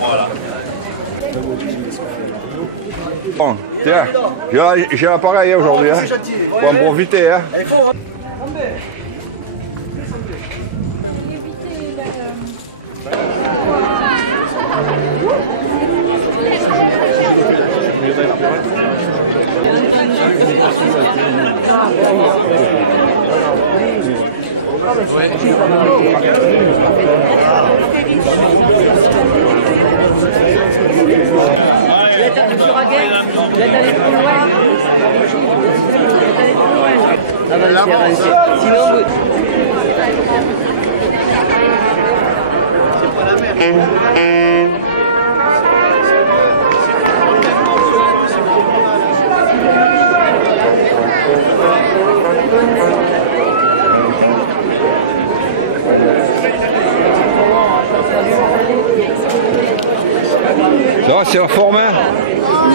Voilà. Bon, tiens, j'ai l'appareil aujourd'hui, hein. Faut en profiter, hein. Ça va, c'est la forme, hein?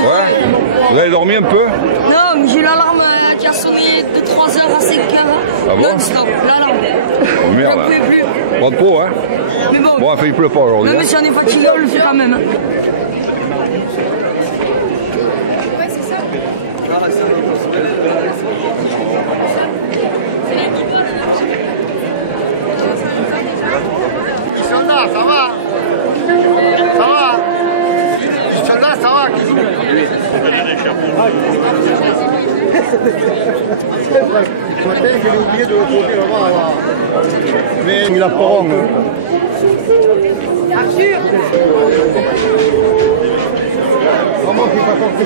Ouais. Vous avez dormi un peu? Non, mais j'ai l'alarme qui a sonné de 3h à 5h. Ah bon? Non-stop, l'alarme. Oh merde. Je ne peux plus. Pas de peau, hein? Mais bon. Bon, il pleut pas aujourd'hui. Non, mais si on est fatigué, on le fait quand même. Ouais, c'est ça. Ils sont là, ça va? Ça va? Ils sont là, ça va? Ce matin, je l'ai oublié de le poser là-bas. Mais il a pas rond. Arthur. Comment tu pas sorti?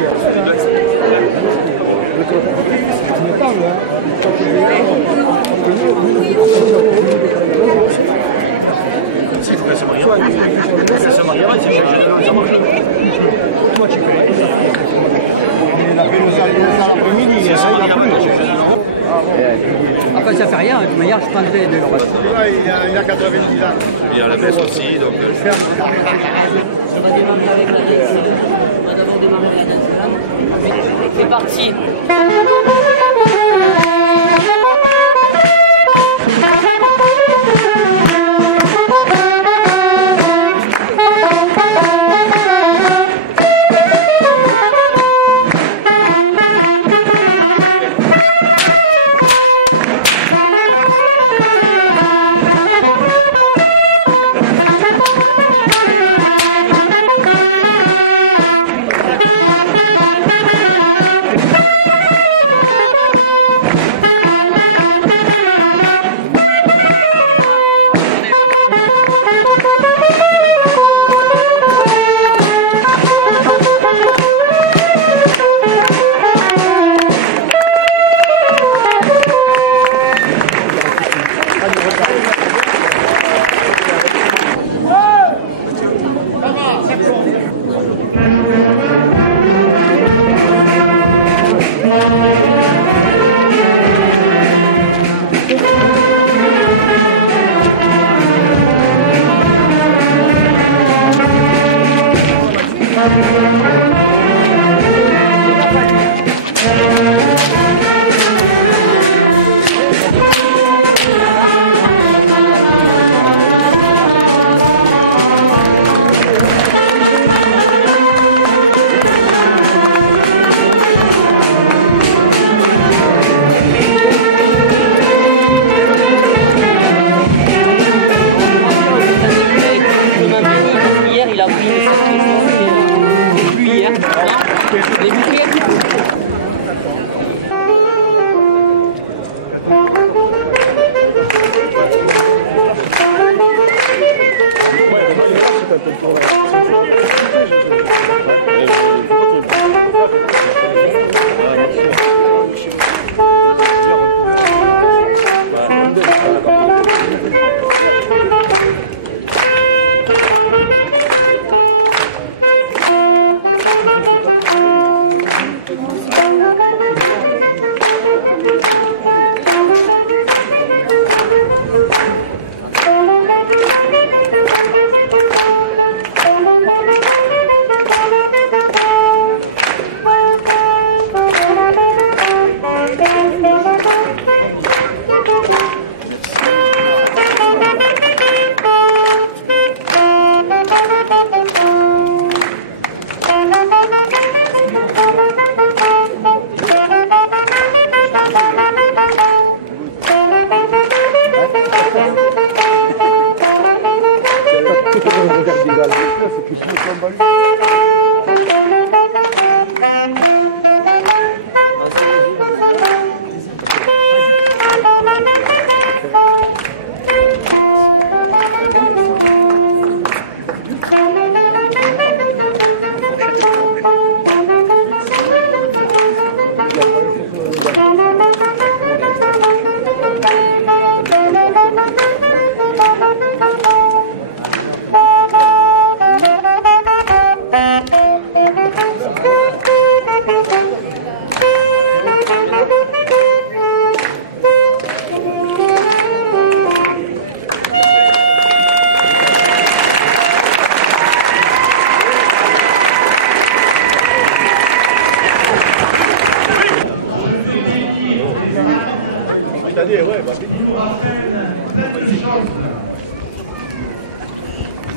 Après ça fait rien, de toute manière je prendrai de l'Europe. Il a 90 ans. Il a la baisse aussi, donc... On va démarrer avec la danse. On va d'abord démarrer avec la danse. C'est parti.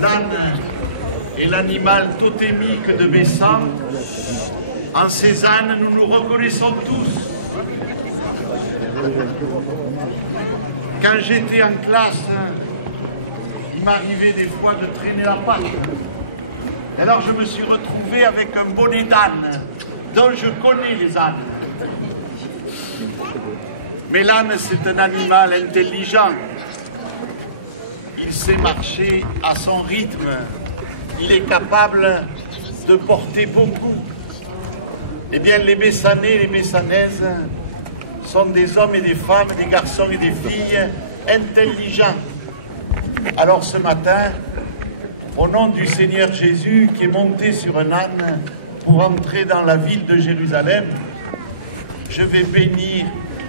L'âne est l'animal totémique de Bessan. En Cézanne, nous nous reconnaissons tous. Quand j'étais en classe, il m'arrivait des fois de traîner la patte. Alors je me suis retrouvé avec un bonnet d'âne, dont je connais les ânes. Mais l'âne, c'est un animal intelligent. Il sait marcher à son rythme. Il est capable de porter beaucoup. Eh bien, les Bessanais et les Bessanaises sont des hommes et des femmes, des garçons et des filles intelligents. Alors ce matin, au nom du Seigneur Jésus qui est monté sur un âne pour entrer dans la ville de Jérusalem, je vais bénir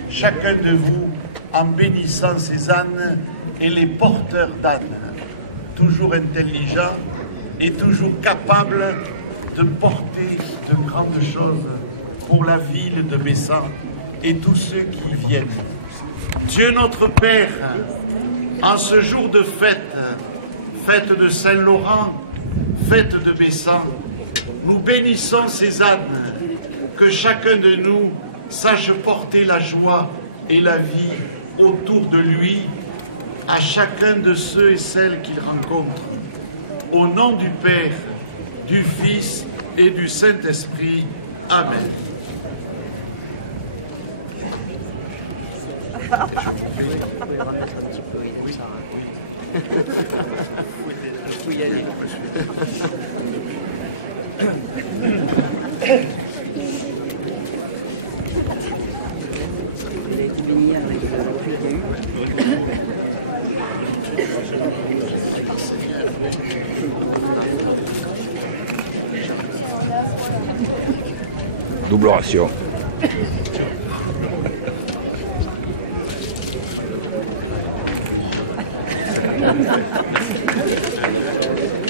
chacun de vous en bénissant ces ânes et les porteurs d'ânes, toujours intelligents et toujours capables de porter de grandes choses pour la ville de Bessan et tous ceux qui y viennent. Dieu notre Père, en ce jour de fête, fête de Saint-Laurent, fête de Bessan, nous bénissons ces ânes, que chacun de nous sache porter la joie et la vie autour de lui, à chacun de ceux et celles qu'il rencontre. Au nom du Père, du Fils et du Saint-Esprit. Amen. Double ration.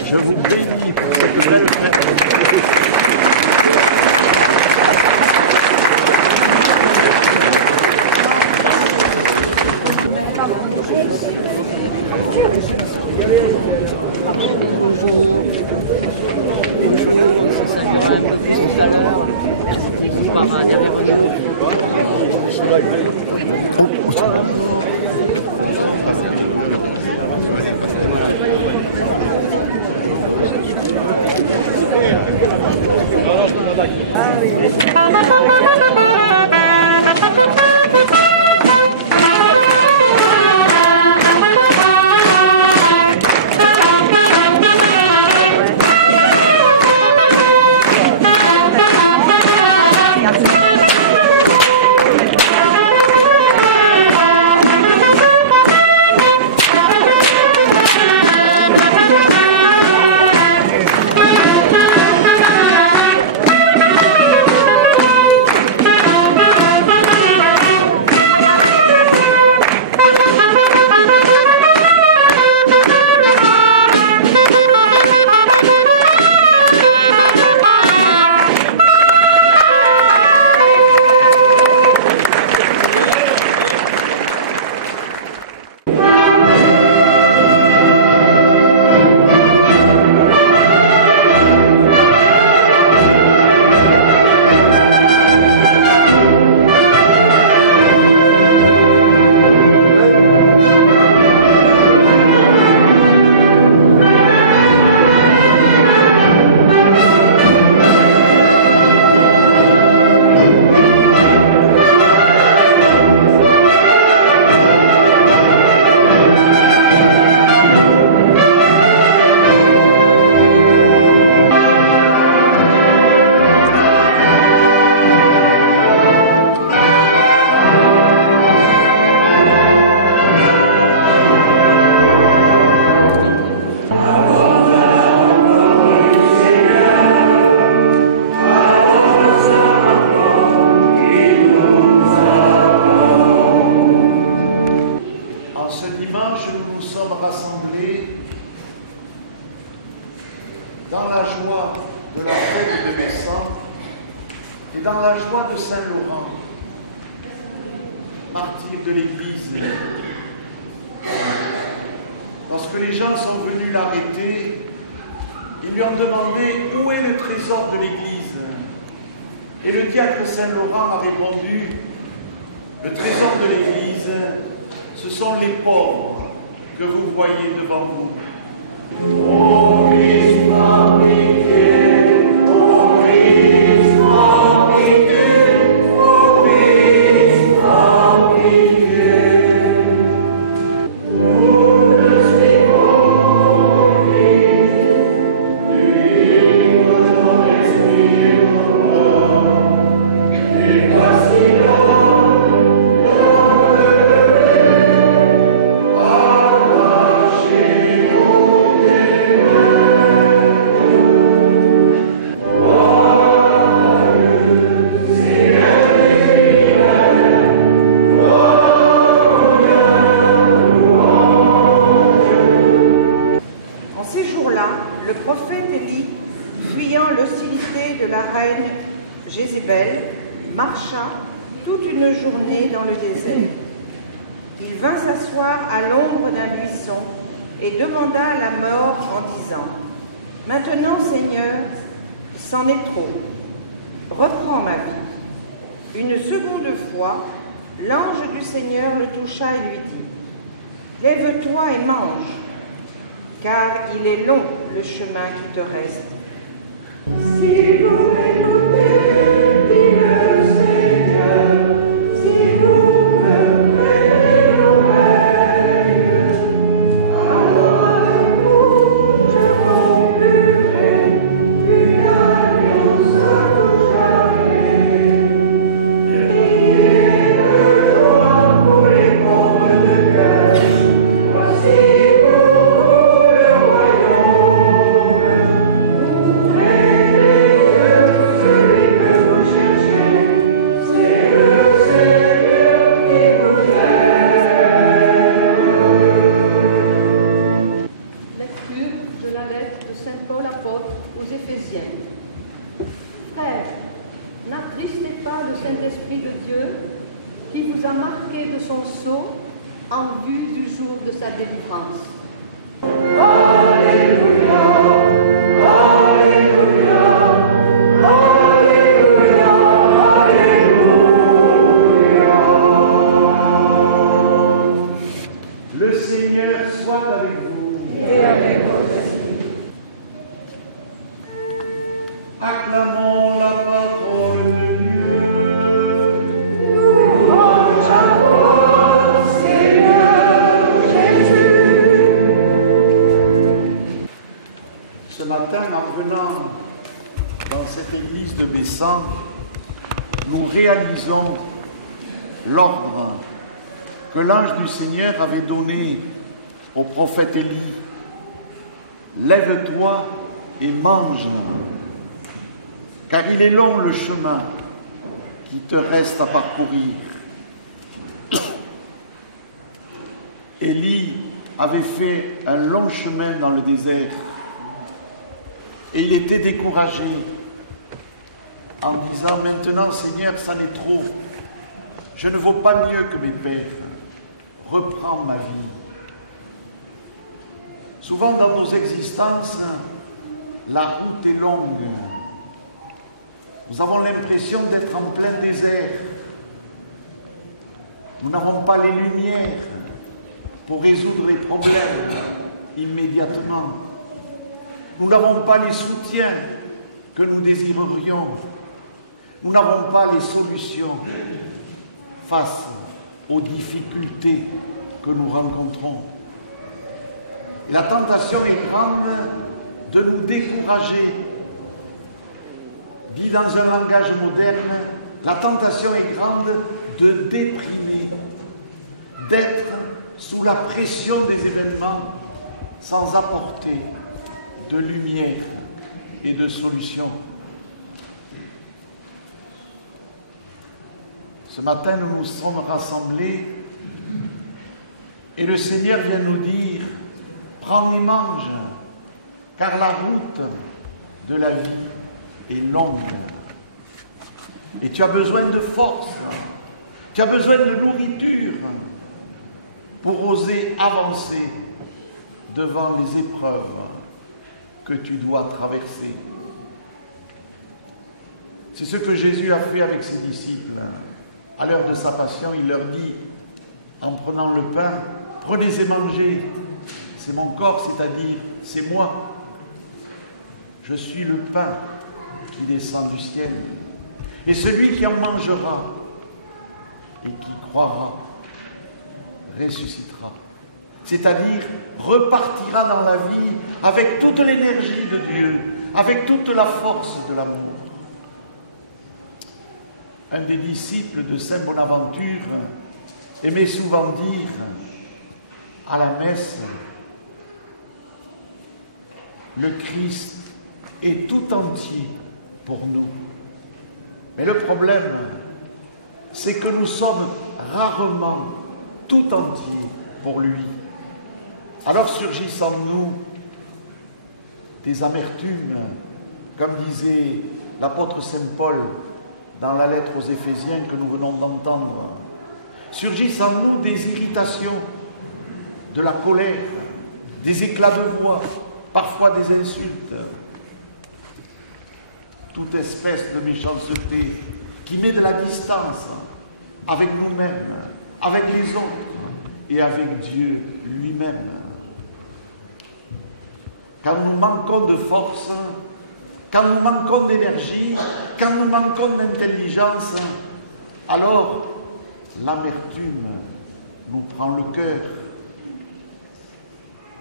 Je vous bénis pour cette belle fête. dans la joie de la fête de Messa et dans la joie de Saint-Laurent, martyr de l'Église. Lorsque les gens sont venus l'arrêter, ils lui ont demandé où est le trésor de l'Église. Et le diacre Saint-Laurent a répondu, le trésor de l'Église, ce sont les pauvres que vous voyez devant vous. Oh Christ, ma pitié, oh Christ, ma pitié, oh Christ, ma pitié. Nous ne suivons Christ, lui notre esprit roi, et vacillons. Le prophète Élie, fuyant l'hostilité de la reine Jézabel, marcha toute une journée dans le désert. Il vint s'asseoir à l'ombre d'un buisson et demanda la mort en disant « Maintenant, Seigneur, c'en est trop. Reprends ma vie. » Une seconde fois, l'ange du Seigneur le toucha et lui dit « Lève-toi et mange. » Car il est long le chemin qui te reste. Si vous m'écoutez, dit le Seigneur, si vous me prêtez l'oreille, alors avec vous je conclurai une alliance à tout jamais. Ayez de joie pour les pauvres de cœur, voici qui vous a marqué de son sceau en vue du jour de sa délivrance. Alléluia, Alléluia, Alléluia, Alléluia. Le Seigneur soit avec vous. Et avec votre esprit. Acclamons la parole de Dieu. Ce matin, en venant dans cette église de Bessan, nous réalisons l'ordre que l'ange du Seigneur avait donné au prophète Élie. Lève-toi et mange, car il est long le chemin qui te reste à parcourir. Élie avait fait un long chemin dans le désert et il était découragé en disant « Maintenant, Seigneur, ça n'est trop. Je ne vaux pas mieux que mes pères. Reprends ma vie. » Souvent dans nos existences, la route est longue. Nous avons l'impression d'être en plein désert. Nous n'avons pas les lumières pour résoudre les problèmes immédiatement. Nous n'avons pas les soutiens que nous désirerions. Nous n'avons pas les solutions face aux difficultés que nous rencontrons. Et la tentation est grande de nous décourager. Dit dans un langage moderne, la tentation est grande de déprimer, d'être sous la pression des événements sans apporter de lumière et de solution. Ce matin, nous nous sommes rassemblés et le Seigneur vient nous dire « Prends et mange, car la route de la vie est longue. Et tu as besoin de force, tu as besoin de nourriture pour oser avancer devant les épreuves que tu dois traverser. C'est ce que Jésus a fait avec ses disciples. À l'heure de sa passion, il leur dit, en prenant le pain, prenez et mangez, c'est mon corps, c'est-à-dire c'est moi. Je suis le pain qui descend du ciel. Et celui qui en mangera et qui croira ressuscitera. C'est-à-dire repartira dans la vie avec toute l'énergie de Dieu, avec toute la force de l'amour. Un des disciples de Saint Bonaventure aimait souvent dire à la messe, le Christ est tout entier pour nous. Mais le problème, c'est que nous sommes rarement tout entiers pour lui. Alors surgissent en nous des amertumes, comme disait l'apôtre Saint Paul dans la lettre aux Éphésiens que nous venons d'entendre. Surgissent en nous des irritations, de la colère, des éclats de voix, parfois des insultes. Toute espèce de méchanceté qui met de la distance avec nous-mêmes, avec les autres et avec Dieu lui-même. Quand nous manquons de force, quand nous manquons d'énergie, quand nous manquons d'intelligence, alors l'amertume nous prend le cœur.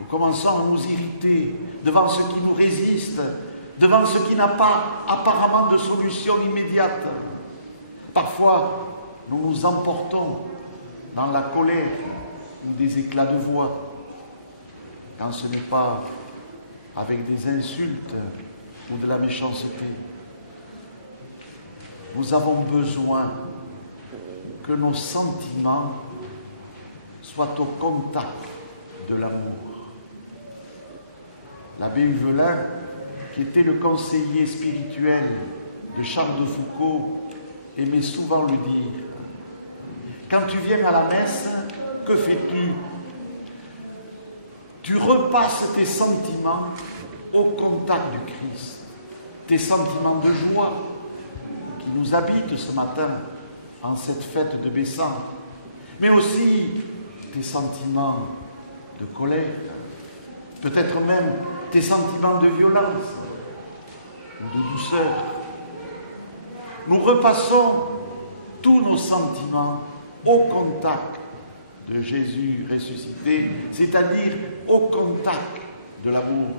Nous commençons à nous irriter devant ce qui nous résiste, devant ce qui n'a pas apparemment de solution immédiate. Parfois, nous nous emportons dans la colère ou des éclats de voix, quand ce n'est pas avec des insultes ou de la méchanceté. Nous avons besoin que nos sentiments soient au contact de l'amour. L'abbé Huvelin, qui était le conseiller spirituel de Charles de Foucauld, aimait souvent le dire. Quand tu viens à la messe, que fais-tu? Tu repasses tes sentiments au contact du Christ, tes sentiments de joie qui nous habitent ce matin en cette fête de Bessan, mais aussi tes sentiments de colère, peut-être même tes sentiments de violence ou de douceur. Nous repassons tous nos sentiments au contact de Jésus ressuscité, c'est-à-dire au contact de l'amour.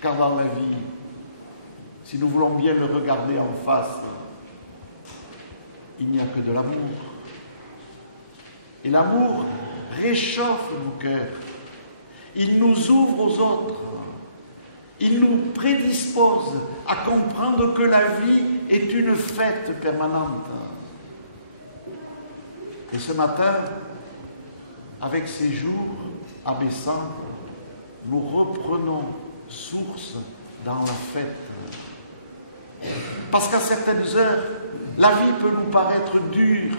Car dans la vie, si nous voulons bien le regarder en face, il n'y a que de l'amour. Et l'amour réchauffe nos cœurs. Il nous ouvre aux autres. Il nous prédispose à comprendre que la vie est une fête permanente. Et ce matin, avec ces jours à Bessan, nous reprenons source dans la fête. Parce qu'à certaines heures, la vie peut nous paraître dure,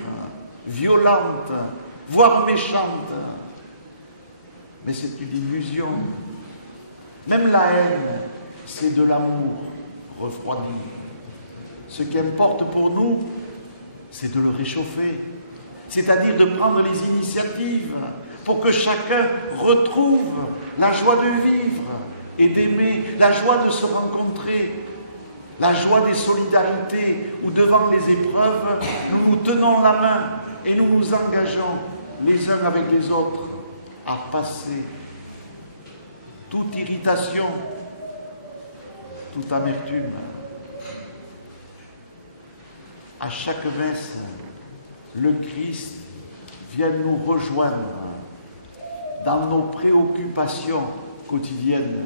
violente, voire méchante. Mais c'est une illusion. Même la haine, c'est de l'amour refroidi. Ce qui importe pour nous, c'est de le réchauffer. C'est-à-dire de prendre les initiatives pour que chacun retrouve la joie de vivre et d'aimer, la joie de se rencontrer, la joie des solidarités où devant les épreuves, nous nous tenons la main et nous nous engageons les uns avec les autres à passer toute irritation, toute amertume. À chaque messe, le Christ vient nous rejoindre dans nos préoccupations quotidiennes.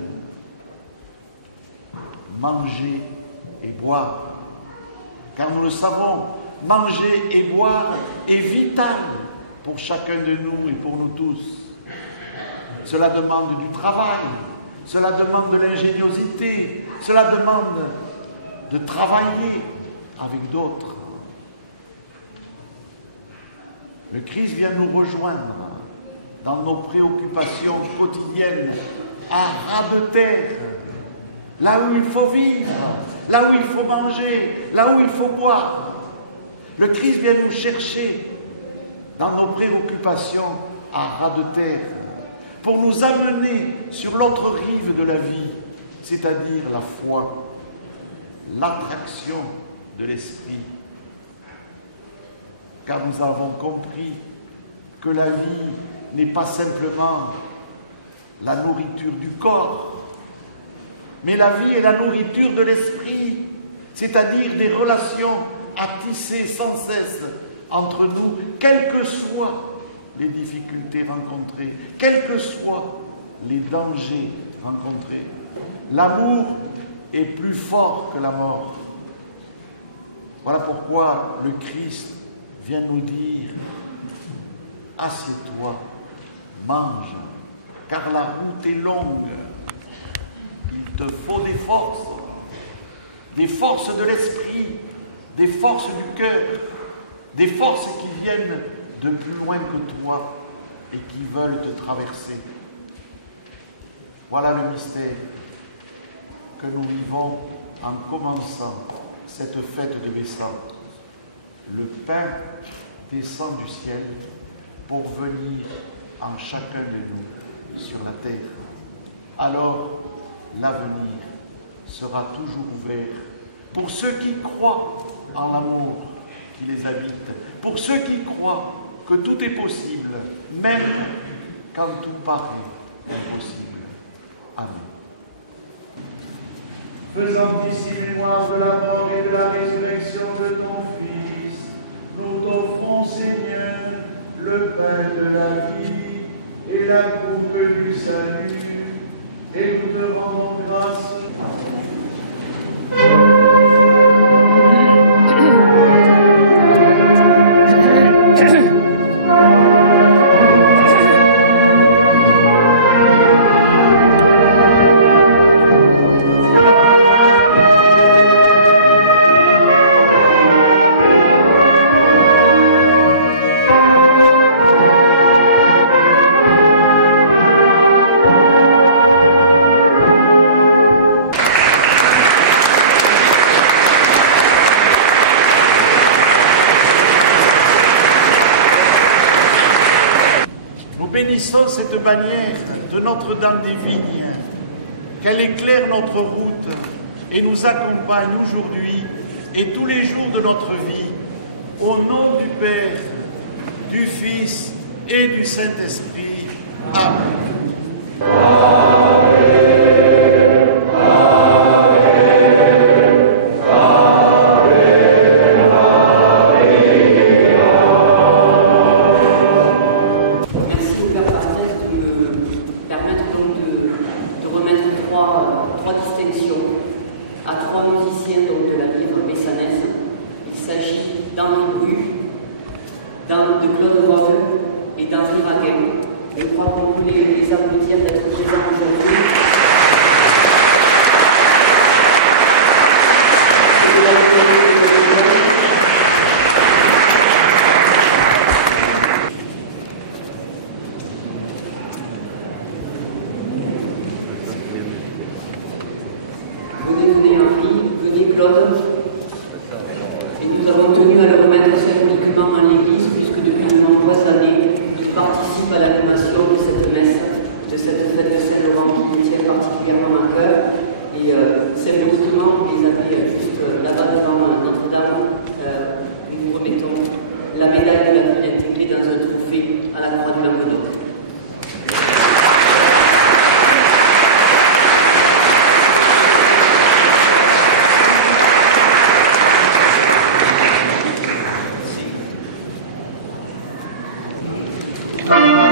Manger et boire. Car nous le savons, manger et boire est vital pour chacun de nous et pour nous tous. Cela demande du travail, cela demande de l'ingéniosité, cela demande de travailler avec d'autres. Le Christ vient nous rejoindre dans nos préoccupations quotidiennes à ras de terre, là où il faut vivre, là où il faut manger, là où il faut boire. Le Christ vient nous chercher dans nos préoccupations à ras de terre pour nous amener sur l'autre rive de la vie, c'est-à-dire la foi, l'attraction de l'esprit. Car nous avons compris que la vie n'est pas simplement la nourriture du corps, mais la vie est la nourriture de l'esprit, c'est-à-dire des relations à tisser sans cesse entre nous, quelles que soient les difficultés rencontrées, quels que soient les dangers rencontrés. L'amour est plus fort que la mort. Voilà pourquoi le Christ vient nous dire « Assieds-toi, mange, car la route est longue. Il te faut des forces de l'esprit, des forces du cœur, des forces qui viennent de plus loin que toi et qui veulent te traverser. » Voilà le mystère que nous vivons en commençant cette fête de Bessan. Le pain descend du ciel pour venir en chacun de nous sur la terre. Alors, l'avenir sera toujours ouvert pour ceux qui croient en l'amour qui les habite, pour ceux qui croient que tout est possible, même quand tout paraît impossible. Amen. Faisant ici mémoire de la mort et de la résurrection de ton Fils, nous t'offrons, Seigneur, le pain de la vie et la coupe du salut, et nous te rendons grâce. Bénissons cette bannière de Notre-Dame des Vignes, qu'elle éclaire notre route et nous accompagne aujourd'hui et tous les jours de notre vie, au nom du Père, du Fils et du Saint-Esprit. Amen. de Claude Roll et d'Henri Raguin. Je crois qu'on peut les applaudir d'être présents aujourd'hui. Venez Henri, venez Claude. Et nous avons tenu à le remettre symboliquement à l'église, puisque depuis de nombreuses années, il participe à l'animation de cette messe, de cette fête de Saint-Laurent qui lui tient particulièrement à cœur. Et symboliquement, ils avaient juste là-bas devant Notre-Dame, nous remettons la médaille de la ville intégrée dans un trophée à la croix de Languedoc. Thank you.